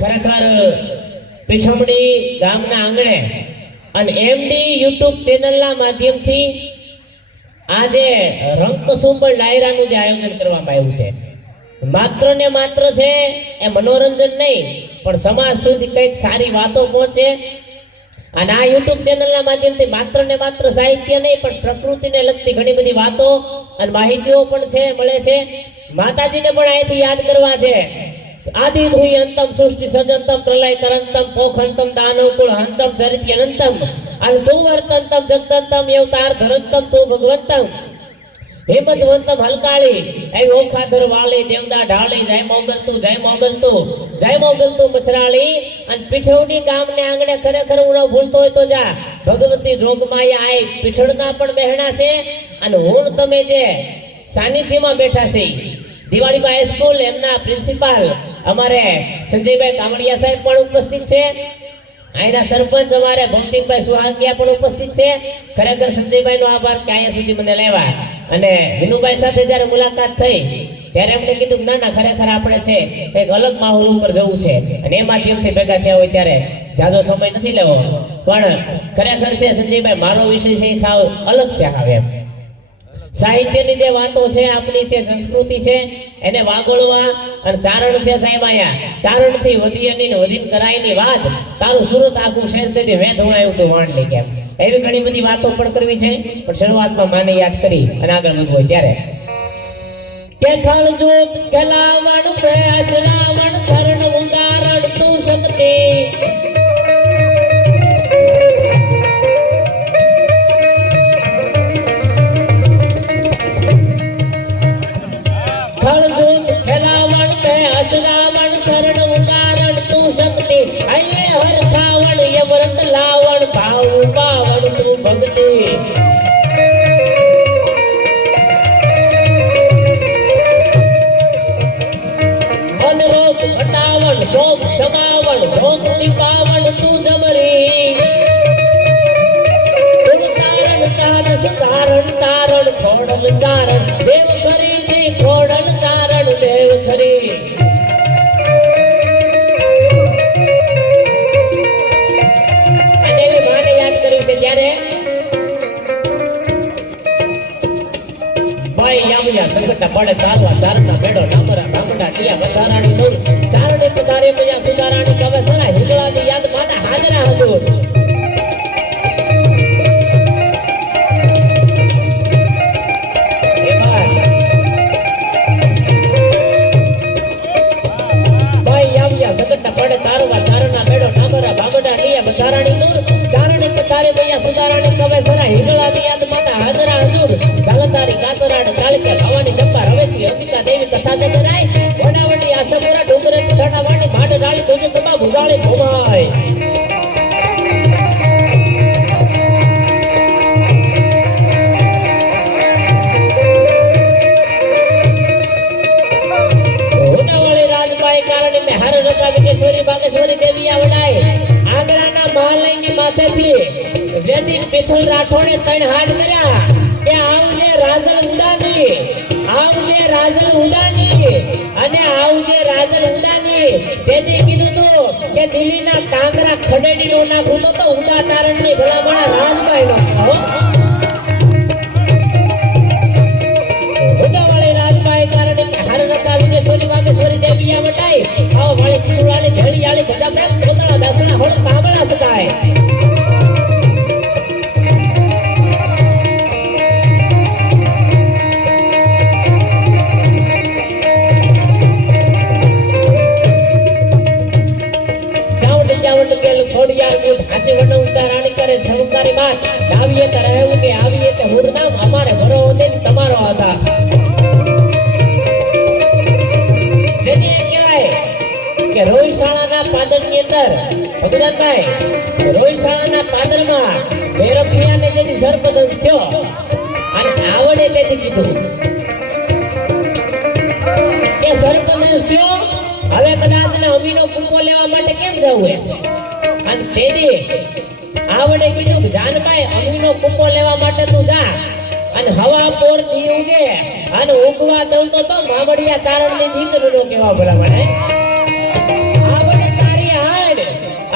ખરેખર પીછમડી ગામના આંગણે અને એમડી યુટ્યુબ ચેનલના માધ્યમથી આજે રંગકસુંબર ડાયરાનું જે આયોજન કરવામાં આવ્યું છે, માત્ર ને માત્ર છે એ મનોરંજન નહીં પણ સમાજ સુધી કંઈક સારી વાતો પહોંચે. અને આ યુટ્યુબ ચેનલના માધ્યમથી માત્ર ને માત્ર સાહિત્ય નહીં પણ પ્રકૃતિને લગતી ઘણી બધી વાતો અને માહિતીઓ પણ છે મળે છે. માતાજીને પણ અહીંથી યાદ કરવા છે. આદિ ધુઈ અંતમ સૃષ્ટિ સજંતમ પ્રલય તરંતમ પોખંતમ દાનવકુળ હંતમ ચરિત્ય અનંતમ અને તું વર્તંતમ જગતંતમ અવતાર ધરંતમ તું ભગવંતમ હેમંતવંતમ હલકાળી એવી ઓખાધર વાળી દેવદા ઢાળી જય મોગલ તું મછરાળી. અને પીઠવડી ગામને આંગણે ખરેખર હું ન ભૂલતો હોય તો જા ભગવતી જોગમાયા આય પીઠળના પણ બહેણા છે. અને હું તમે જે સાનિધ્યમાં બેઠા છે દિવાળીબા હાઈસ્કૂલ એમના પ્રિન્સિપાલ અમારે સંજયભાઈ કામડિયા સાહેબ પણ ઉપસ્થિત છે. અહીંના સરપંચ અમારે ભૌતિકભાઈ સુહાગિયા પણ ઉપસ્થિત છે. ખરેખર સંજયભાઈનો આભાર કે અહીંયા સુધી મને લેવા. અને વિનુભાઈ સાથે જ્યારે મુલાકાત થઈ ત્યારે એમને કીધું ના ખરેખર આપણે છે કંઈક અલગ માહોલ ઉપર જવું છે અને એ માધ્યમથી ભેગા થયા હોય ત્યારે જાજો સમય નથી લેવો. પણ ખરેખર છે સંજયભાઈ મારો વિષય છે એ ખાવ અલગ છે. હવે સાહિત્યની જે વાતો છે આપણી છે સંસ્કૃતિ છે એને વાગોળવા અને ચારણ છે સાહેબ અહીંયા ચારણથી વધીની ને વધીને કરાયની વાત તારું સુરત આખું શહેર તેથી વેધ હું આવ્યું તું વાણ લઈ ગયા એવી ઘણી બધી વાતો પણ કરવી છે. પણ શરૂઆતમાં માને યાદ કરી અને આગળ વધવું હોય ત્યારે કે ખળ જોત કલાવણ પ્રયાસ રાવણ શરણ ઉદાહરણ તું શક્તિ રાવણ શરણ ઉદાહરણ તું શક્તિ અહીંયા હર ખાવણ યમરત લાવણ ભાવ પાવણ તું ભક્તિ. અનરોગ હટાવણ શોક સમાવણ ભોગ દીપાવણ તું જમરી તારણ તાર સુધારણ તારણ ખોડલ ચારણ દેવ ખરી જી ખોડલ ચારણ દેવ ખરી. સંકટા પડે ચાલવા ચારણના બેડો ડામરા ડામડા ટીયા વધારાની નૂર ચારણે પધારે મૈયા સુધારાણી કવે સરા હિંગળાની યાદ માતા હાજરા હજુર. સંકટા પડે તારવા ચારણના બેડો ડામરા ડામડા ટીયા વધારાની નૂર ચારણે પધારે મૈયા સુધારાણી કવે સરા હિંગળાની યાદ માતા હાજરા હજુર. ચાલતારી કાતરાડ ચાલકે ભવાની ચંપા રવેશી અસિતા દેવી કથા તે કરાય વડાવડી આશમોરા ડુંગરે પીઠાડા વાણી ભાડ ડાળી દોજે તબા ભુજાળે ભોમાય. ઉદાવળી રાજબાઈ કારણે મે હર રકા વિકેશ્વરી બાગેશ્વરી દેવી આવડાય આંગણાના મહાલયની માથેથી વેદિક પીઠલ રાઠોડે ત્રણ હાડ કર્યા કે આવજે રાજલ ઉડાની અને આવજે રાજલ ઉડાની. તેથી કીધું તું કે દિલ્હીના કાંગરા ખડેડી નો નાખું તો ઉડા ચારણ ની ભલામણા રાજભાઈ નો ઉદાવાળી રાજભાઈ કારણે હર રકા વિજેશ્વરી વાગેશ્વરી દેવી વટાઈ આવ વાળી કિશુરાલી ભેળિયાળી બધા પ્રેમ પોતળા દસણા હોળ કામળા સદાય. સંસ્કારી બાત લાવીએ તો રહેવું કે આવીએ તો હુરનામ અમારે ભરો દે તમારો આધાર. જેને કહેવાય કે રોહિશાળાના પાદરની અંદર ભગવાનભાઈ રોહિશાળાના પાદરમાં ભૈરવિયાને જેથી સર્પદંશ થયો અને આવડે તેથી કીધું કે સર્પદંશ થયો હવે કદાચ ને અમીનો કુંપો લેવા માટે કેમ જવું એમ. અને તેથી આવડે કીધું જાનભાઈ અમીનો કુંપો લેવા માટે તું જા અને હવા પોર દી ઉગે અને ઉગવા દઉં તો મામડિયા ચારણ ની દીકરીનો કેવા ભલા મને આવડે તારે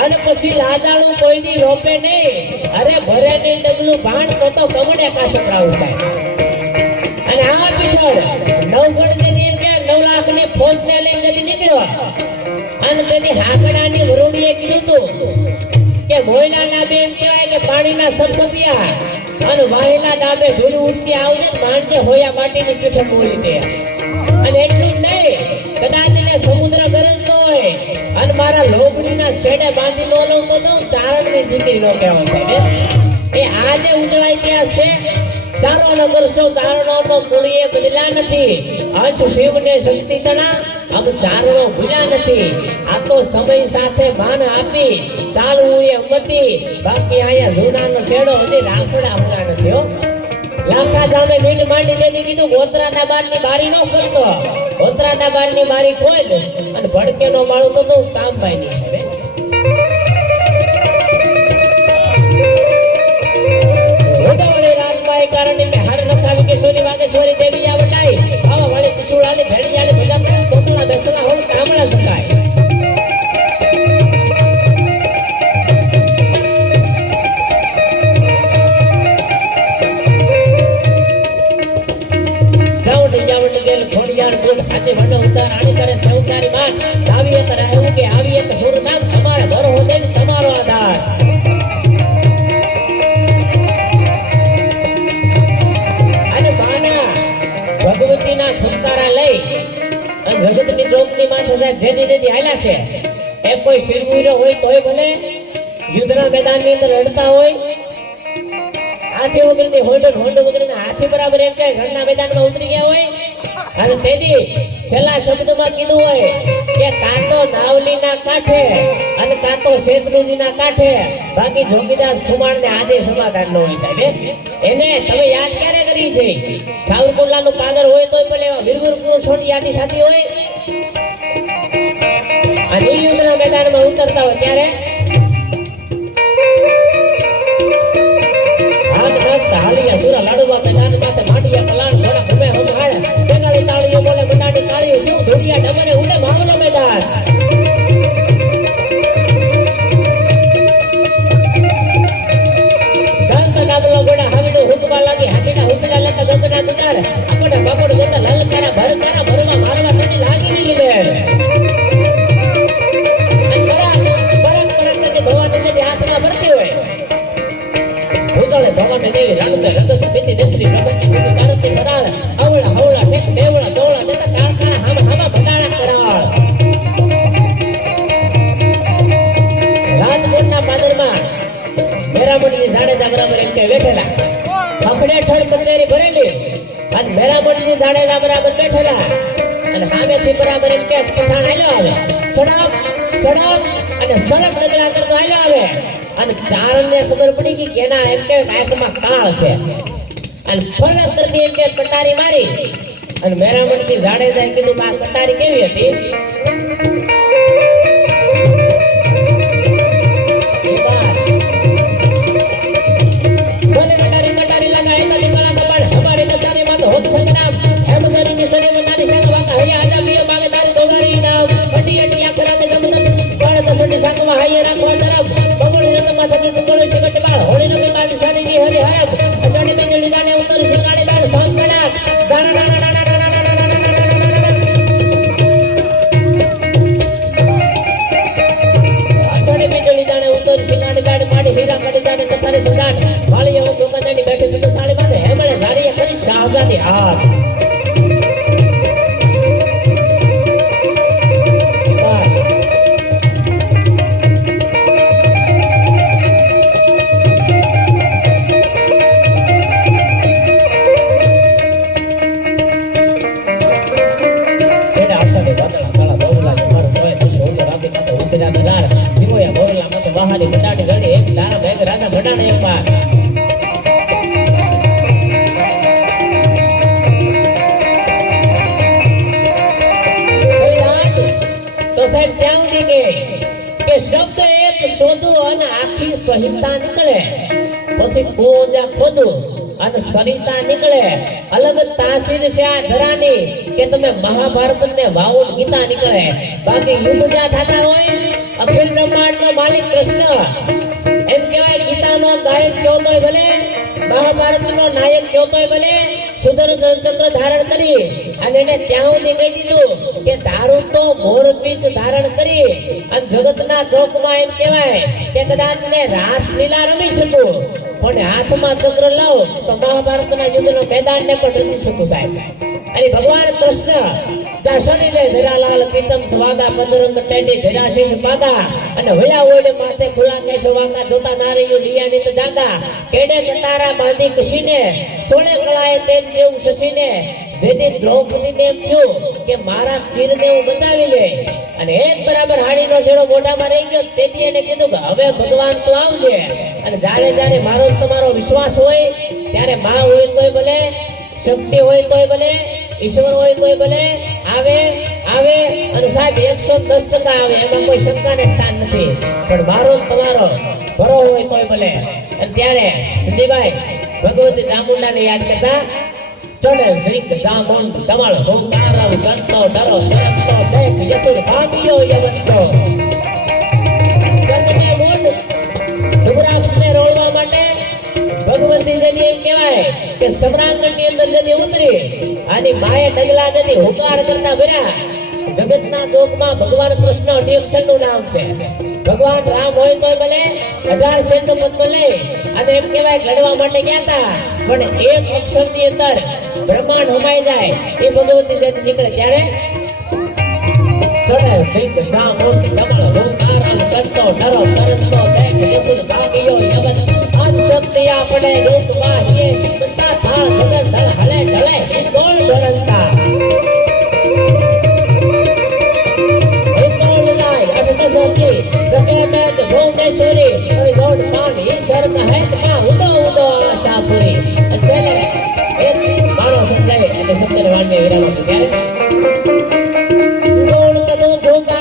અને પછી લાજાળું કોઈ દી રોપે નહીં. અરે ભરે ને ડગલું ભાણ તો કમડે કાસકરાવું થાય. અને આ પીછળ નવગણ જેની એમ કે 9 લાખની ફોજને લઈને જતી નીકળ્યો. અને તેની હાકડાની વરુડીએ કીધું તું કે મોયના નામે એમ કહેવાય કે પાણીના સબસબિયા અને વાહેલા ડાબે ધૂળ ઉડતી આવજે ભાણજે હોયા માટીની પીઠે બોલી દે. અને એટલું જ નહીં, કદાચ ને સમુદ્ર ગરજતો હોય અને મારા લોબડીના શેડે બાંધી નો લઉં તો ચારણની દીકરી નો કહેવાય સાહેબ. એ આજે ઉજળા ઇતિહાસ છે. ચારણો કરશો ચારણોનો મૂળીએ બદલ્યા નથી. અંશ શિવને શક્તિ તણા આમ ચારણો ભૂલ્યા નથી. આ તો સમય સાથે માન આપી ચાલવું એ મતી. બાકી અહીંયા જૂનાનો છેડો હજી રાખડા હોતા નથી હો. લાખા જામે મીંડ માંડી દેતી કીધું ગોત્રાના બારની બારી નો ખોલતો. ગોત્રાના બારની બારી ખોલ અને ભડકે નો માળું તો કામ ભાઈ નહીં હવે. ઉદાવળી રાજબાઈ કારણે કે હર રખાવી કે સોની વાગેશ્વરી દેવી આ વટાઈ આવા વાળી ત્રિશુળાની ઘડિયાળી બધા પણ કોટલા દસલા હોય કામળા શકાય. આજે વડો ઉતાર આણી કરે સૌકારી માં આવીએ તો રહેવું કે આવીએ તો ગુરુનામ તમારે ભરો હોતે તમારો આધાર. અને બાના ભગવતીના છુટકારા લઈ અને જગતની ચોકની માથે સાહેબ જેની જેની હાલ્યા છે. એ કોઈ શિરવીરો હોય તોય ભલે યુદ્ધના મેદાનની અંદર લડતા હોય હાથી વગરની હોંડ વગરના હાથી બરાબર એમ કે રણના મેદાનમાં ઉતરી ગયા હોય. અને તેદી છેલ્લા શબ્દમાં કીધું હોય કે કાતો નાવલીના કાંઠે અને કાતો શેત્રુજીના કાંઠે. બાકી જોગીદાસ ખુમાણને આજે સમાધાન ન હોય સાહેબ. એને તમે યાદ ક્યારે કરી છે? સાવરકુંડલાનું પાદર હોય તોય પણ એવા વીરવીર છોડી યાદી થતી હોય. અને યુદ્ધના મેદાનમાં ઉતરતા હોય ત્યારે હાથ નાખતા હાલિયા સુરા લાડુવા મેદાન માથે માંડિયા કલાણ ઘોડા ઘુમે હમહાળ બેગાળી તાળીઓ બોલે મંડાડી કાળીઓ શિવ ધોડિયા ડમણે ઉડે માવલો મેદાન. ગાંતા ડાબલો ઘોડા હાવીડો હુકવા લાગી હાથીના હુકડા લેતા ગંગના ગુજાર આકોડા બાકોડ ગંગા લલકારા ભરકારા ભરવા મારવા તણી લાગી ની લે. ભવાની જે હાથમાં ભરતી હોય ભૂસળે ભવાને દેવી રંગમે રંગત પીતી દેશની પ્રગતિ ભૂમિ કારતી ફરાળ આવળા હવળા ઠેક દેવળા દોળા દેતા કાળકાળા હામા ભડાળા કરાળ. રાજકોટના પાદરમાં મેરામણજી જાડેજા બરાબર એમ કે બેઠેલા અખડે ઠળ કચેરી ભરેલી અને મેરામણજી જાડેજા બરાબર બેઠેલા અને સામેથી બરાબર એમ કે પઠાણ આલ્યો આવે સડાપ સડાપ અને સડક ડગલા કરતો આલ્યો આવે. અને ચારણને ખબર પડી કે કેના એમ કે આંખમાં કાળ છે અને ફળક કરતી એમ કે કટારી મારી. અને મેરામણથી જાડેજાએ કીધું આ કટારી કેવી હતી? બોલે કટારી કટારી લગા એકા લીકળા કપાળ હમારે કટારી માં તો હોત સંગ્રામ હેમસરી ની સરી મનારી સાગ વાકા હૈયા આજામીએ માગે તારી દોગારી નામ અટી અટી આખરા કે જમદન બાળ દસડી સાકમાં હૈયા રાખવા તરફ બબળી રતમાં થતી કુંગળી શિકટ બાળ હોળી નમી મારી સારી જી હરી હરમ અસાડી મેંગળી દાને ઉતર સિંગાડી બાળ સંસડા દાના દાના દાના હીરા કડી જાને કસારે સુદાન વાળી હું દુકાનની બેઠી સુંદર સાળી બાંધે હેમળે ધારીએ કરી શાહજાદી હાથ. બહારી ગડાડી ગડી એક તારા બેગ રાજા ભડાણે એક પાર. તો સાહેબ ત્યાં સુધી કે શબ્દ એક શોધું અને આખી સંહિતા નીકળે પછી કોજા ખોદું અને સરિતા નીકળે. અલગ તાસીર છે આ ધરાની કે તમે મહાભારત ને વાઉડ ગીતા નીકળે. બાકી યુદ્ધ જ્યાં થતા હોય અખિલ બ્રહ્માંડનો માલિક કૃષ્ણ એમ કહેવાય ગીતાનો ગાયક કયો તોય ભલે મહાભારતનો નાયક કયો તોય ભલે સુદર્શન ચક્ર ધારણ કરી અને એને ત્યાં સુધી કહી દીધું કે તારું તો મોર પીછ ધારણ કરી અને જગતના ચોકમાં એમ કહેવાય કે કદાચ ને રાસ લીલા રમી શકું પણ હાથમાં ચક્ર લઉં તો મહાભારતના યુદ્ધનો મેદાનને પણ રચી શકું સાહેબ અને ભગવાન કૃષ્ણ શરીરે ધરાલાલ પીતમ સ્વાગા પદરંગ ટેડી ધરા શીશ પાગા અને વયા ઓડે માથે ખુલા કેશ વાગા જોતા નારીઓ લિયા નિત જાગા કેડે કટારા બાંધી કશીને સોળે કળાએ તેજ દેવ શશીને જેથી દ્રૌપદીને એમ થયું કે મારા ચીરને હું બચાવી લે અને એક બરાબર હાડીનો છેડો મોઢામાં રહી ગયો તેથી એને કીધું કે હવે ભગવાન તો આવજે અને જ્યારે જ્યારે મારો તમારો વિશ્વાસ હોય ત્યારે માં હોય તોય ભલે શક્તિ હોય તોય ભલે ઈશ્વર હોય તોય ભલે આવે આવે અને સાહેબ 110% આવે એમાં કોઈ શંકાને સ્થાન નથી પણ મારો તમારો ભરો હોય તોય ભલે અને ત્યારે સંજયભાઈ ભગવતી ચામુંડાને યાદ કરતા ચડે શ્રીક ચામુંડ કમળ હોકારવ ગંતો ડરો ચરતો દેખ યસુર ભાગ્યો યવંતો ચંદને મુંડ ધુમ્રાક્ષને રોળવા માટે ભગવતી જદી એમ કહેવાય કે સમ્રાંગણની અંદર જદી ઉતરી અને માએ ડગલા જદી હુકાર કરતા ભર્યા જગતના ચોકમાં ભગવાન કૃષ્ણ અઢી નામ છે ભગવાન રામ હોય તોય ભલે 18 સેંટો પદ્મ લઈ અને એમ કહેવાય લડવા માટે ગયા હતા પણ એક અક્ષરની અંદર બ્રહ્માંડ હોમાઈ જાય એ ભગવતી જદી નીકળે ત્યારે ચડે સિંહ ચામુંડ કમળ હોકારવ ગંતો ડરો ચરતો દેખ યસુર ભાગ્યો યવન આદ શક્તિ આપણે રૂપ વાહીએ બતા થાળ ધગર ધળ હલે ઢલે હિંદોળ ઢળંતા હિંદોળ લાય અઠદસજી રકે મેદ ભુવનેશ્વરી અને ગોડ પાન ઈશ્વર કહેત માં ઉદો ઉદો આશાપુરી છેલ્લે એક મારો સમજાય અને શબ્દને વાણને વિરામ આપું ત્યારે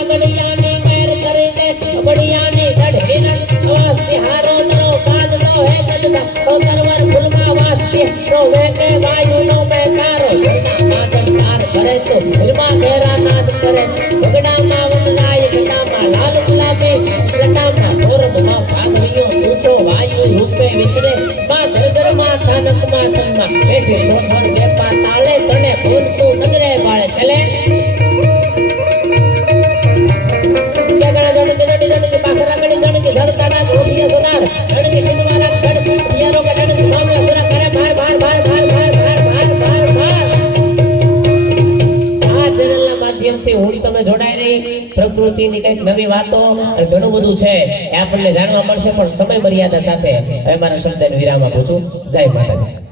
ગડિયાની મેર કરીને બડિયાની ગઢ હિરણ અવાસ બિહારો તરો કાજ નો હે કદના તો તરવર ફૂલમાં વાસ કે તો વેકે વાયુ નો મેકારો જના માતમ તાર કરે તો ફિલ્મા મેરા નાદ કરે બગડામાં વનરાય ગડામાં લાલ ગુલાબી ગડામાં ગોરબમાં ભાગરીઓ ઊંચો વાયુ રૂપે વિસરે માં ઘર માં થાનક માં તનમાં બેઠે છોછર બેપા તાલે તને ભૂતતું નગરે બાળે ચલે હું તમે જોડાઈ રહી પ્રકૃતિની કઈક નવી વાતો અને ઘણું બધું છે એ આપણને જાણવા મળશે પણ સમય મર્યાદા સાથે હવે મારા શબ્દને વિરામ આપું છું જય માતાજી.